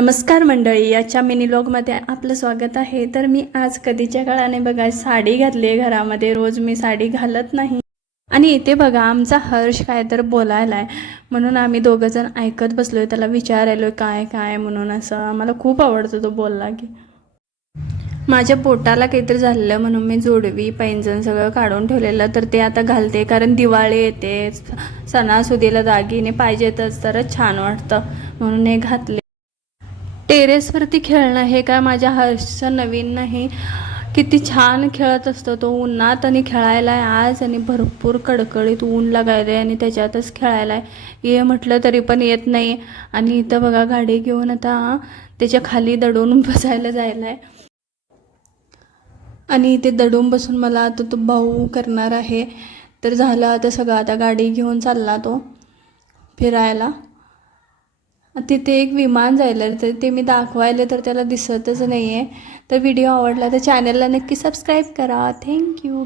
नमस्कार मंडळी, याच्या मिनी व्लॉगमध्ये आपलं स्वागत आहे। तर मी आज कधीच्या काळाने बघा साडी घातली आहे घरामध्ये। रोज मी साडी घालत नाही आणि इथे बघा आमचा हर्ष काय तर बोलायलाय, म्हणून आम्ही दोघं जण ऐकत बसलोय, त्याला विचारायलोय काय काय म्हणून। असं आम्हाला खूप आवडतं तो बोलला की। माझ्या पोटाला काहीतरी झालेलं म्हणून मी जोडवी पैंजण सगळं काढून ठेवलेलं, तर ते आता घालते, कारण दिवाळी येते, सणासुदीला दागिने पाहिजेतच तरच छान वाटतं, म्हणून हे घातले। टेरेसवरती खेळणं हे काय माझ्या हर्षचं नवीन नाही, किती छान खेळत असतो तो उन्हात, आणि खेळायला आज आणि भरपूर कडकडीत ऊन लागायला आणि त्याच्यातच खेळायला ये म्हटलं तरी पण येत नाही। आणि इथं बघा गाडी घेऊन आता त्याच्या खाली दडून बसायला जायला आहे, आणि इथे दडून बसून मला आता तो भाऊ करणार आहे। तर झालं आता सगळं, आता गाडी घेऊन चालला तो फिरायला। तिथे एक विमान जायला, तर ते मी दाखवायला तर त्याला दिसतच नाही आहे। तर व्हिडिओ आवडला तर चॅनलला नक्की सबस्क्राईब करा। थँक्यू।